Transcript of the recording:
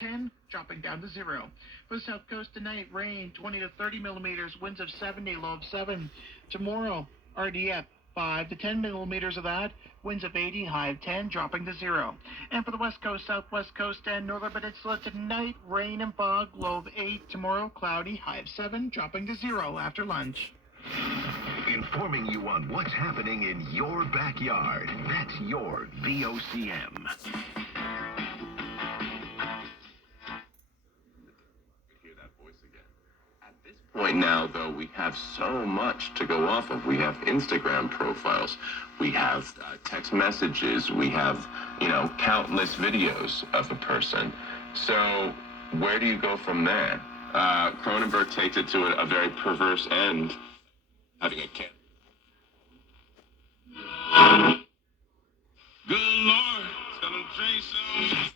10, dropping down to 0. For the south coast tonight, rain 20 to 30 millimeters, winds of 70, low of 7. Tomorrow, RDF 5 to 10 millimeters of that, winds of 80, high of 10, dropping to 0. And for the west coast, southwest coast, and northern peninsula tonight, rain and fog, low of 8. Tomorrow, cloudy, high of 7, dropping to 0 after lunch. Informing you on what's happening in your backyard. That's your VOCM. Point now, though, we have so much to go off of. We have Instagram profiles, we have text messages, we have, countless videos of a person. So where do you go from there? Cronenberg takes it to a very perverse end, having a kid. Good Lord, tell him Jason.